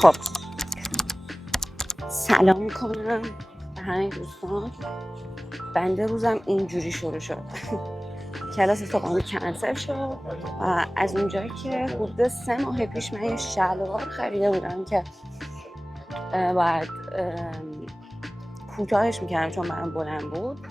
خب سلام میکنم به همه دوستان. بنده روزم اینجوری شروع شد. کلاس صبحانه کنسل شد و از اونجایی که حدود 3 ماه پیش من یه شلوار خریده بودم که باید کوتاهش میکردم چون من بلند بود.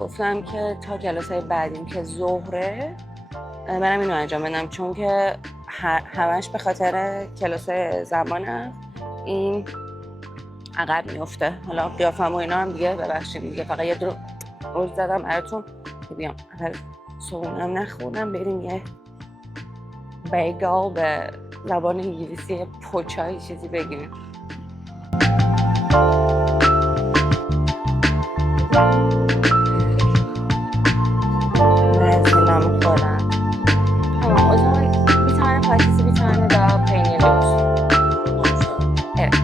گفتم که تا کلاس‌های بعدیم که ظهره منم اینو انجام بدم، چون که همش به خاطر کلاس‌های زبانم این عقب میفته. حالا قیافم و اینا هم دیگه ببخشید دیگه، فقط یه روز زدم براتون که بیام صبحونم نخوردم بریم یه بیگل به زبان انگلیسی پوچایی چیزی بگیریم. نمی‌دونم خودم bir tane patatesi bir tane daha peynirli olsun. Evet.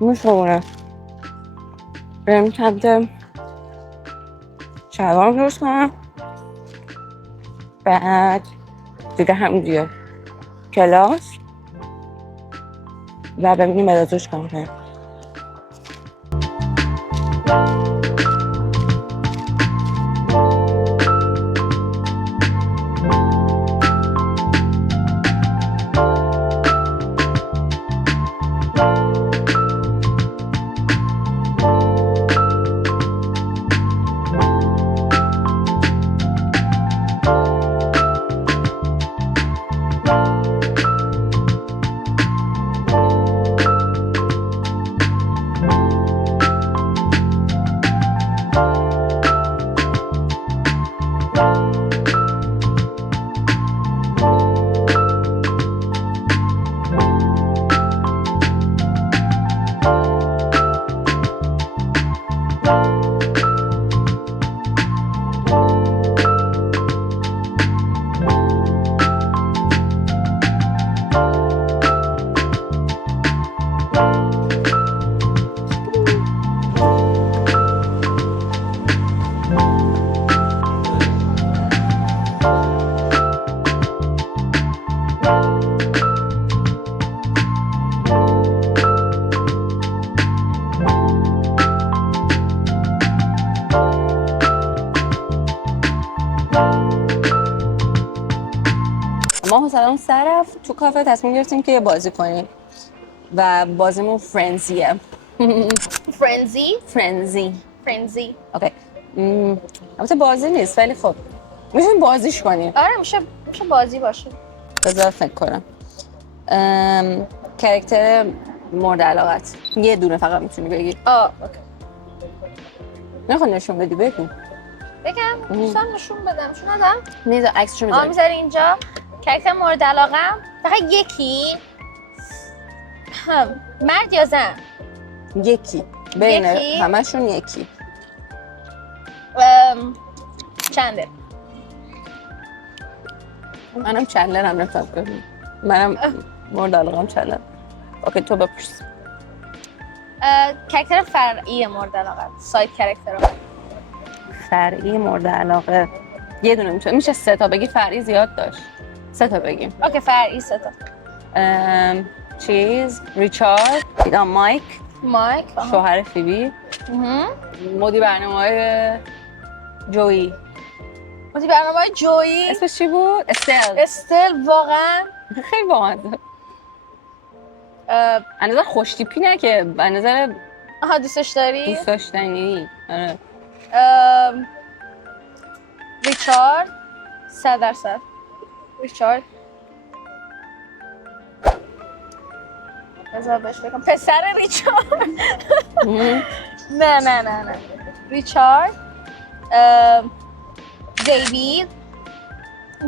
میخوره بریم سمت شلوارم درست کنم، بعد دیگه همینجوریه کلاس و ببینیم بعد کام کنیم. ما حسلمون سر رفت تو کافه، تصمیم گرفتیم که یه بازی کنیم و بازیمون فرنزیه. فرنزی اوکی. البته بازی نیست ولی خب میشیم بازیش کنیم. آره میشه بازی باشه. بذار فکر کنم. کاراکتر مورد علاقت یه دونه فقط میتونی بگی. اوکی. نخواد نشون بدی بگو. بگم دوستان نشون بدم چون ندم. میذار عکسشو میذاری. میذاری اینجا. کاراکتر مورد علاقم فقط یکی. مرد یا زن؟ یکی بین همشون یکی. چنده؟ منم چندلرم نفرد کنیم. منم مورد علاقم چندلر. اوکی تو بپرس. کاراکتر فرعی مورد علاقه، ساید کاراکتر فرعی مورد علاقه یه دونه میشه 3 تا بگی، فرعی زیاد داشت. 3 تا بگیم. اوکی فرعی 3 تا. چیز ریچارد، مایک شوهر فیبی، مدیر برنامه‌های جویی. مدیر برنامه‌های جویی اسمش چی بود؟ استل واقعا خیلی بامزه. از نظر خوشتیپی نه که از نظر دوستش داری؟ دوست داشتنی. آره. ریچارد 100%. ریچارد بذار بهش بگم پسر ریچارد. نه ریچارد.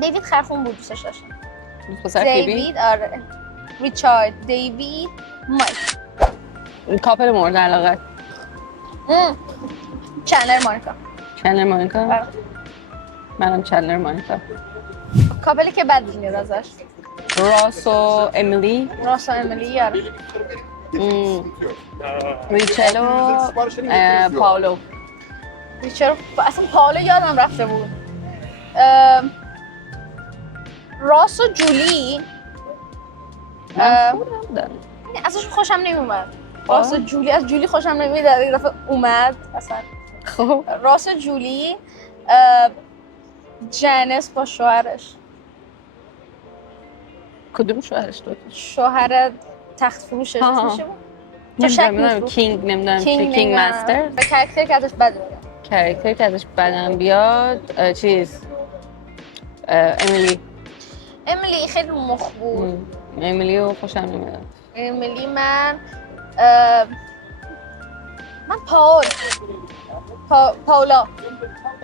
دیوید خرخون بود دوستش داشتم. پسر فیبی؟ دیوید آره. ریچارد، دیوید، مایک. کاپل مورد علاقه چندلر مانیکا. منم چندلر مانیکا. کاپلی که بد میاد ازش. راس و امیلی. آره. ریچل و پاولو. اصلا پاولو یادم رفته بود. راس و جولی نبودم. ازش خوشم نمیومد. راس و جولی، از جولی خوشم نمیاد. یه دفعه اومد اصلا. خب راس و جولی جنس با شوهرش، کدوم شوهرش تو؟ شوهر تخت فروشش اسمش بود. تو شک نمیدونم نیست کینگ نمیدونم چی کینگ مستر. به کرکتر که ازش بد میاد. کرکتر که ازش بدم بیاد چیز امیلی. امیلی خیلی مخ بود. امیلی رو خوشم نمیاد. امیلی من پاولا.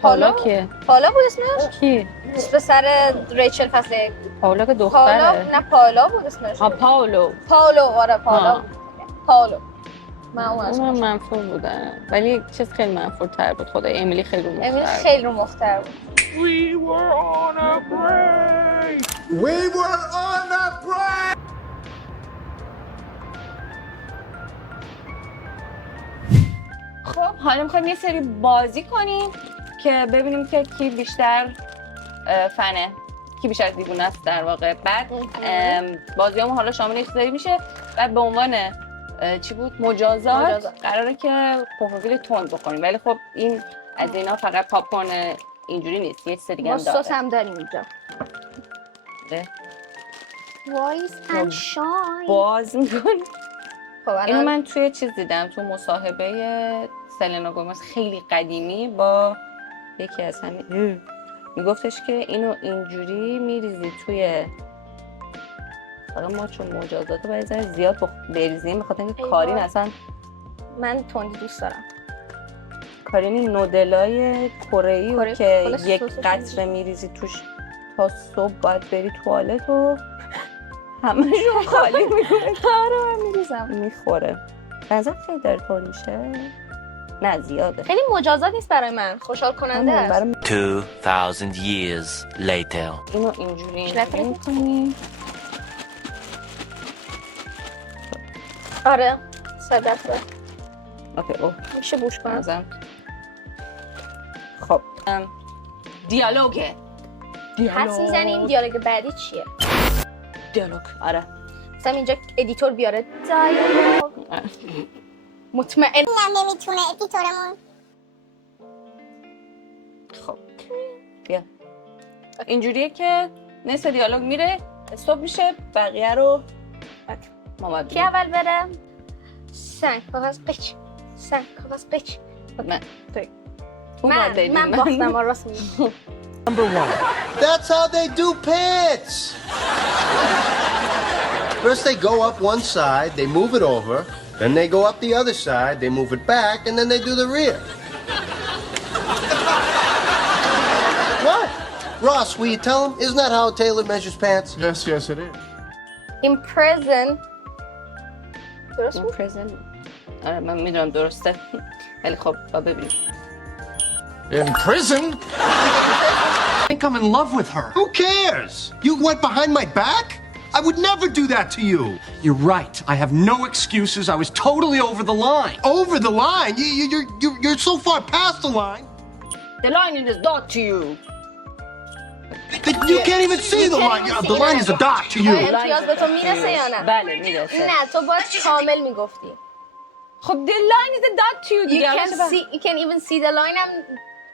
پاولا کیه؟ پاولا بود اسمش؟ کی؟ پسر ریچل فصل یک. پاولا که پاولا دختره. نه پاولا بود اسمش. پاولو. آره پاولا. پاولو. من اون منفور بودن ولی چیز خیلی منفور تر بود. خدای امیلی خیلی رو مختر. امیلی خیلی رو مختر بود. We were on a break. We were on a break. خب حالا میخوایم یه سری بازی کنیم که ببینیم که کی بیشتر فنه، کی بیشتر دیوونه است در واقع. بعد بازیامون حالا شامل یه چیزایی میشه. بعد به عنوان چی بود؟ مجازات قراره که پروفیل تند بکنیم. ولی خب این از اینا فقط پاپ کورن اینجوری نیست، یه چیز دیگه هم داره. سس هم داریم اینجا. وایس اند شاین. باز می‌کنیم. خب اینو من توی چیز دیدم، تو مصاحبه سلنا گومز خیلی قدیمی با یکی از همین میگفتش که اینو اینجوری میریزی توی، فقط ما چون مجازات باید ذره زیاد بریزیم بخاطر اینکه کارین اصلا من تندی دوست دارم. کارین این نودلای کره‌ای که یک قطره میریزی توش تا صبح باید بری توالت و همه شو خالی میکنه. آره من میریزم. میخوره. بنظر خیلی داره پر میشه؟ نه زیاده. خیلی مجازات نیست برای من، خوشحال کننده است. 2000 years later. اینو اینجوری میکنی. آره صدقه. اوکی اوه میشه بوش کنم. ازم. خب دیالوگه. حس میزنیم دیالوگ بعدی چیه؟ دیالوگ آره. مثلا اینجا ادیتور بیاره دیالوگ. مطمئن نمیتونه ادیتورمون. خب بیا. اینجوریه که نصف دیالوگ میره استوب میشه، بقیه رو ما باید کی اول بره؟ سنگ کاغذ قیچ. سنگ کاغذ قیچ. من باختم راست میگی. Number one. That's how they do pits. First they go up one side, they move it over, then they go up the other side, they move it back, and then they do the rear. What? Ross, will you tell him? Isn't that how a tailor measures pants? Yes, yes, it is. In prison. درست بود؟ prison. آره من میدونم درسته. ولی خب با ببینیم. In prison? I think I'm in love with her. Who cares? You went behind my back? I would never do that to you. You're right. I have no excuses. I was totally over the line. Over the line? You're so far past the line. The line is dot to you. You can't even see the line. The line is a dot to you. امتیاز به تو میرسه یا نه؟ بله میرسه. نه تو باید کامل میگفتی. خب the line is a dot to you You دیگه. can even see the line هم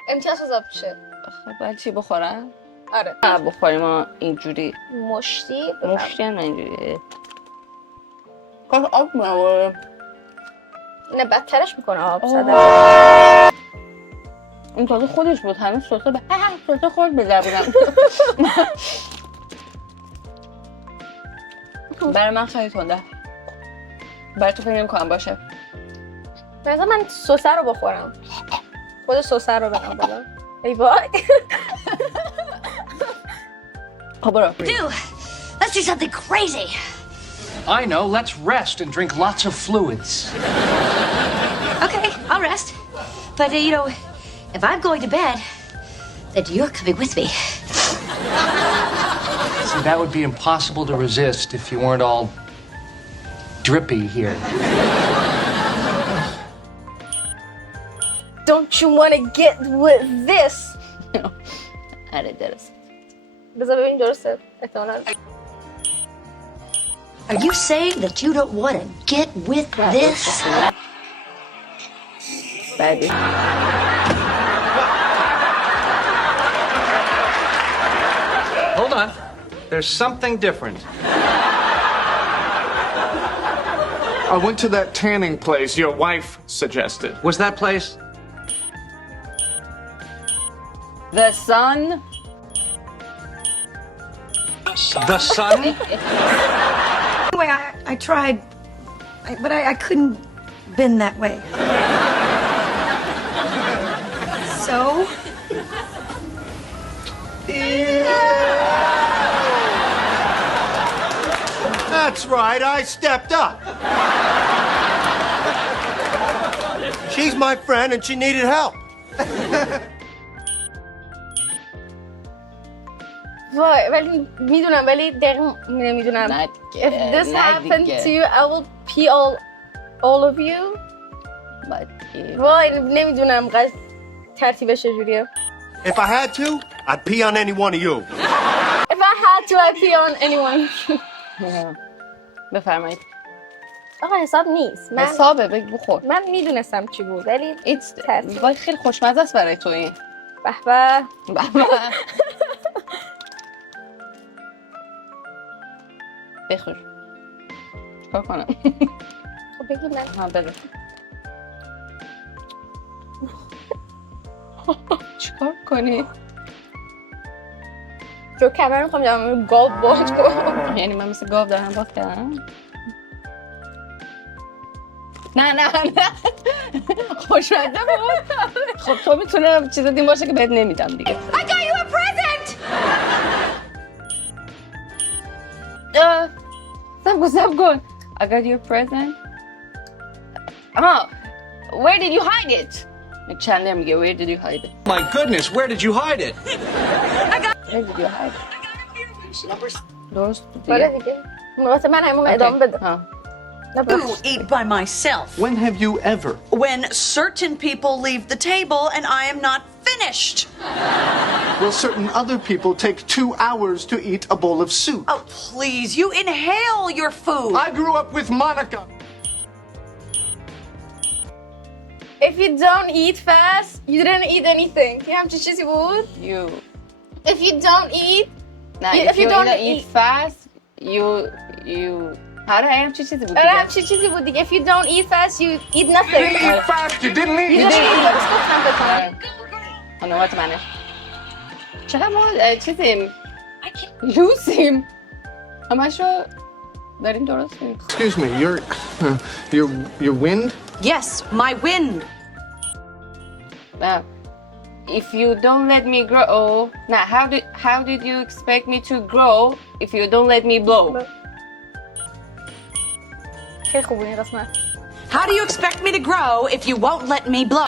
امتیاز حساب میشه. خب باید چی بخورم؟ آره. بخوریم ما اینجوری. مشتی. مشتی هم اینجوری. کاش آب می‌آوردم. نه بدترش میکنه آب صدق. این تازه خودش بود همین سوسه سوسه خود به زبونم. برای من خیلی تنده. برای تو فکر نمی‌کنم باشه. مثلا من سوسه رو بخورم. خود سوسه رو بدم بالا. ای وای. خب برو. Let's do something crazy. I know. Let's rest and drink lots of fluids. Okay, I'll rest. But, if I'm going to bed, then you're coming with me. See, that would be impossible to resist if you weren't all drippy here. Don't you want to get with this? آره درست. بذار ببین درسته احتمالاً. Are you saying that you don't want to get with this? بعدی Hold on. There's something different. I went to that tanning place your wife suggested. Was that place? The Sun. The sun? Anyway, I tried, but I couldn't bend that way. So? That's right, I stepped up. She's my friend and she needed help. وای ولی میدونم ولی دقیق نمیدونم. نه If this happened to you, I will pee all of you. وای نمیدونم ترتیبش چجوریه. If I had to, I'd pee on any one of you. If I had to, I'd pee on anyone. بفرمایید. آقا حساب نیست. حسابه بخور. من میدونستم چی بود ولی وای خیلی خوشمزه است برای تو این. به به. بخور. چیکار کنم؟ خب بگید من. ها بده. چیکار کنی؟ جو کمر میخوام جمعه گاو باز کنم. یعنی من مثل گاو دارم باز کردم؟ نه خوشمزه بود. خب تو میتونه چیز دیم باشه که بهت نمیدم دیگه. I got you a present! سب کن. I got you a present. Where did you hide it? چند میگه where did you hide it? My goodness, where did you hide it? Where did you hide it? درست آره دیگه. دیگه. واسه من همون ادامه بده. To eat by myself When have you ever? when certain people leave the table and I am not finished. Will certain other people take 2 hours to eat a bowl of soup? Oh, please, you inhale your food. I grew up with Monica. If you don't eat fast, you didn't eat anything. یه همچین چیزی بود؟ You. If you don't eat, If you don't eat fast, you. آره همچین چیزی بود آره دیگه. همچین چیزی بود دیگه. If you don't eat fast, you eat You nothing. didn't eat fast, you didn't eat. You didn't eat. درست گفتم بکنم. نوبت منه. چقدر ما چیزیم لوسیم همشو داریم درست میگیم. Excuse me, your wind? Yes, my wind. If you don't let me grow, now how did you expect me to grow if you don't let me blow? خیلی خوب بود این قسمت. How do you expect me to grow if you won't let me blow?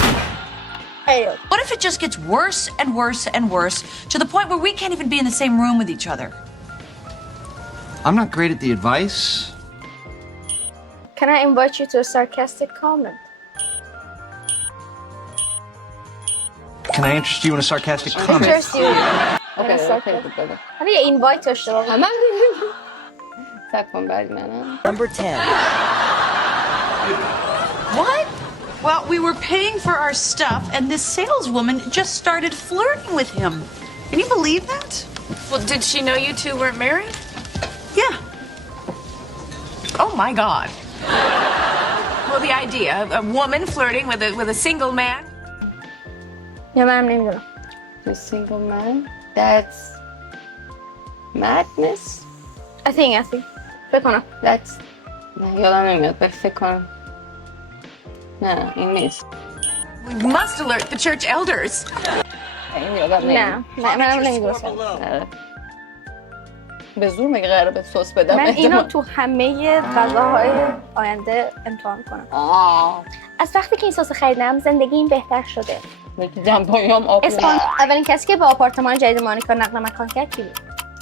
ایو. What if it just gets worse and worse and worse to the point where we can't even be in the same room with each other? I'm not great at the advice. Can I invite you to a sarcastic comment? Can I interest you in a sarcastic comment? Interest you. اوکی بده. حالا یه اینوایت داشته باقی. همه سب کن بعد منم. Number 10. What? Well, we were paying for our stuff and this saleswoman just started flirting with him. Can you believe that? Well, did she know you two weren't married? Yeah. Oh my God. Well, the idea of a woman flirting with a single man. یا منم نمیدونم. A single man? That's madness? I think. بکنم. That's نه یادم نمیاد فکر کنم. نه این نیست. We must alert the church elders. این یادم نمیاد. نه منم نمیدونستم. به زور میگه قراره به سس بدم. من اینو تو همه غذاهای آینده امتحان کنم. از وقتی که این سس خریدم زندگیم بهتر شده. دمپاییام آب اولین کسی که به آپارتمان جدید مانیکا نقل مکان کرد کی بود؟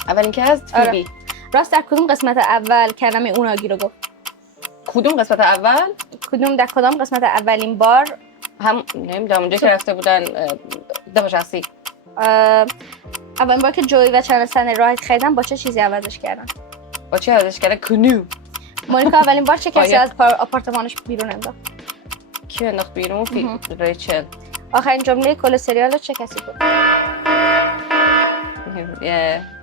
اولین کس فیبی. راست در کدوم قسمت اول کلمه اوناگی رو گفت؟ کدوم قسمت اول؟ در کدام قسمت اولین بار هم نمیدونم اونجا که رفته بودن دفاع شخصی. اولین بار که جوی و چند سن راحت خریدم با چه چیزی عوضش کردم؟ با چه عوضش کرده؟ کنو. مونیکا اولین بار چه کسی از آپارتمانش بیرون انداخت؟ کی انداخت بیرون؟ ریچل. آخرین جمله کل سریال چه کسی بود؟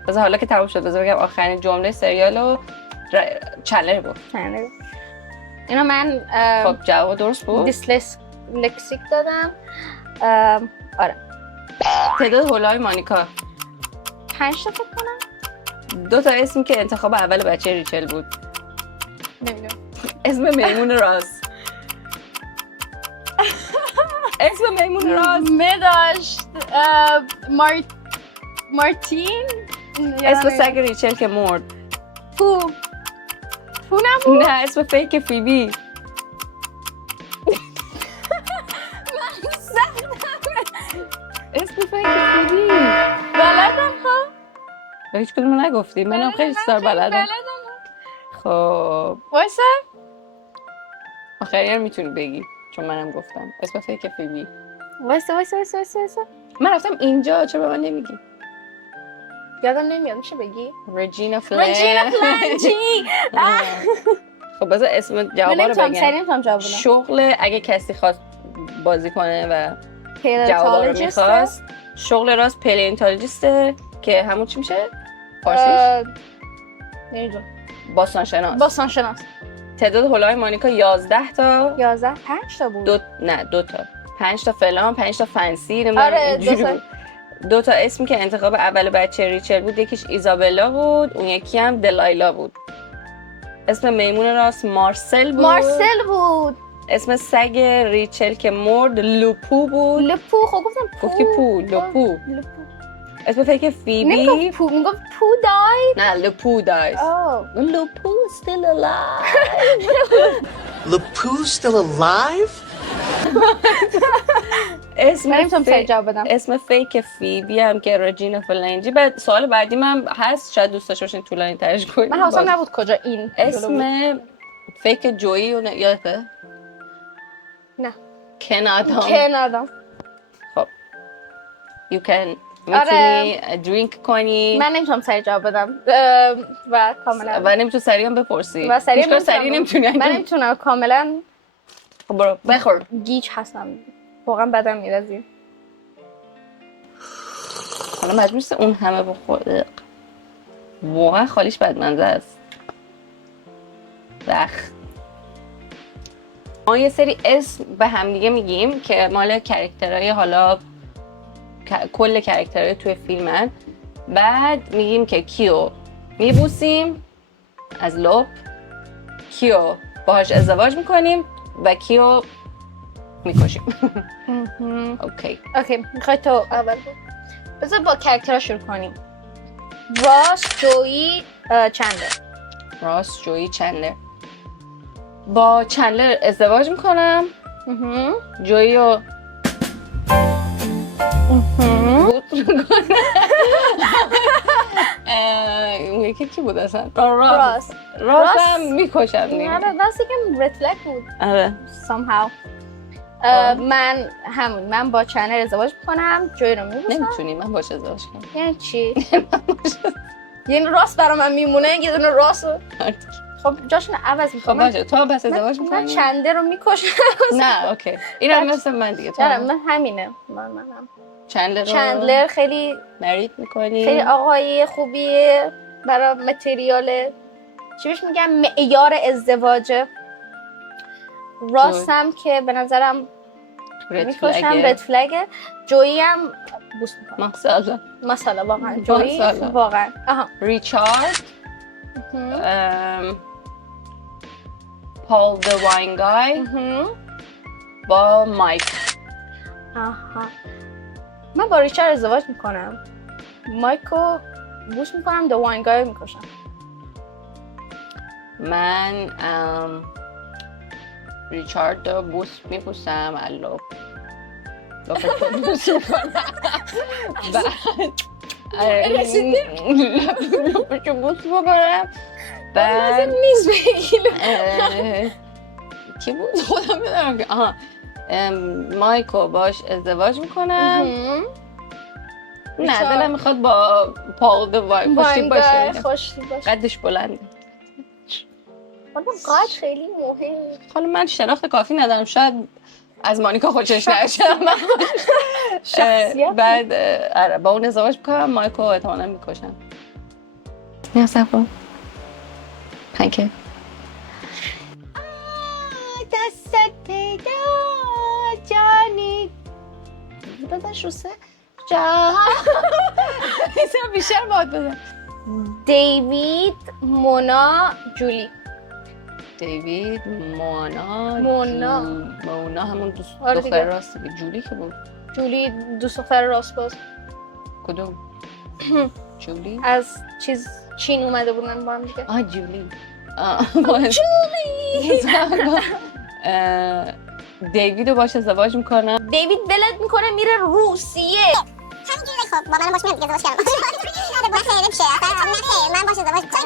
بذار حالا که تموم شد بذار بگم آخرین جمله سریالو چندلر بود. اینا من خب جواب درست بود؟ دیسلکسیک دادم. آره. تعداد هولای مانیکا 5 تا فکر کنم. 2 تا اسمی که انتخاب اول بچه ریچل بود. نمیدونم. اسم میمون راز. اسم میمون راز داشت مارتین. اسم سگ ریچل که مرد. پو نبود؟ نه اسم فیک فیبی. اسم فیک فیبی بلدم ها. هیچ کدوم نگفتی. منم خیلی سر بلدم. خب وایسا آخری رو میتونی بگی چون منم گفتم اسم فیک فیبی. وایسا من رفتم اینجا چرا به من نمیگی؟ یادم نمیاد. میشه بگی؟ رجینا فلنجی. خب بذار اسم جوابا رو بگم. شغل اگه کسی خواست بازی کنه و جوابا رو میخواست شغل راست پلینتالوجیسته که همون چی میشه؟ فارسیش؟ نمیدونم. باستان شناس. تعداد هولای مانیکا 11 تا. 11 5 تا بود. 2 تا 5 تا فلان 5 تا فنسی. آره 2 تا اسمی که انتخاب اول بچه ریچل بود. یکیش ایزابلا بود اون یکی هم دلایلا بود. اسم میمون راست مارسل بود. اسم سگ ریچل که مرد لوپو بود. لوپو. خب گفتم پو. لوپو. اسم فیک فیبی. میگفت پو داید. نه لوپو داید. لوپو still alive. Lapu's still alive? اسم فیک فیبی هم که رجینا فلنجی. بعد سوال بعدی من هست شاید دوست داشته باشین طولانی ترش کنیم. من حواسم نبود کجا این اسم فیک جویی اون یادته؟ نه. کن آدم. خب you can میتونی درینک کنی. من نمیتونم سریع جواب بدم و کاملا و نمیتونی سریع هم بپرسی. و سریع نمیتونی. من نمیتونم کاملا. خب برو بخور. گیج هستم واقعا بدم میاد از این. حالا مجبورست اون همه بخوره. واقعا خالیش بدمنظر است. ما یه سری اسم به هم دیگه میگیم که مال کاراکترهای حالا کل کاراکترهای توی فیلمن. بعد میگیم که کیو میبوسیم از لب، کیو باهاش ازدواج میکنیم و کیو میکشیم. اوکی میخوای تو اول بذار با کاراکترها شروع کنیم. راس جویی چندلر. با چندلر ازدواج میکنم. جویی رو بود میکنه. اون یکی کی بود اصلا؟ راس هم میکشم. نه راست یکم رتلک بود. آره somehow. من با چندلر ازدواج میکنم. جویی رو میبوسم. نمیتونی من باش ازدواج کنم. یعنی چی؟ یعنی راست برا من میمونه یه دونه راست. خب جاشون عوض میکنم. خب باشه تو هم بس ازدواج میکنی؟ من چندلر رو میکشم. نه اوکی اینا مثل من دیگه. نه من همینه. منم چندلر خیلی مرید میکنی. خیلی آقای خوبیه برای متریال چی بهش میگم معیار ازدواجه. راستم که به نظرم میکشم رد فلگه. جویی هم بوس میکنم. مثلا واقعا جویی واقعا. ریچارد پال د واینگای با مایک. من با ریچارد ازدواج میکنم. مایکو بوس میکنم. د واینگای میکشم. من ریچارد رو بوس میپوسم. اللو لپشو بوس میکنم. لپشو بوس میکنم. بعد نیست بگیلو کی بود؟ خودم میدارم که مایکو باش ازدواج میکنم. بیچاره. نه دلم میخواد با پاول خوشتیپ باشه. خوشتیپ باشه. قدش بلنده. حالا قد خیلی مهمه. حالا من شناخت کافی ندارم، شاید از مانیکا خوشش نشه. شخصیت. بعد آره با اون ازدواج میکنم، مایکو احتمالاً میکشم. یا صفا پنکه دستت پیدا جانی بزنش رو سه جا ایسا بیشتر باید بزن. دیوید، مونا، جولی. دیوید، مونا همون دوست آره دختر دیگه. راستی بود. جولی که بود. جولی دوست دختر راست باز. کدوم؟ جولی؟ از چین اومده بودن با هم دیگه. جولی. جولی. دیوید رو باش ازدواج میکنم. دیوید ولت میکنه میره روسیه. همینجوری خب با من باش میاد دیگه ازدواج کردم. نه خیر نمیشه. من باش ازدواج میکنم.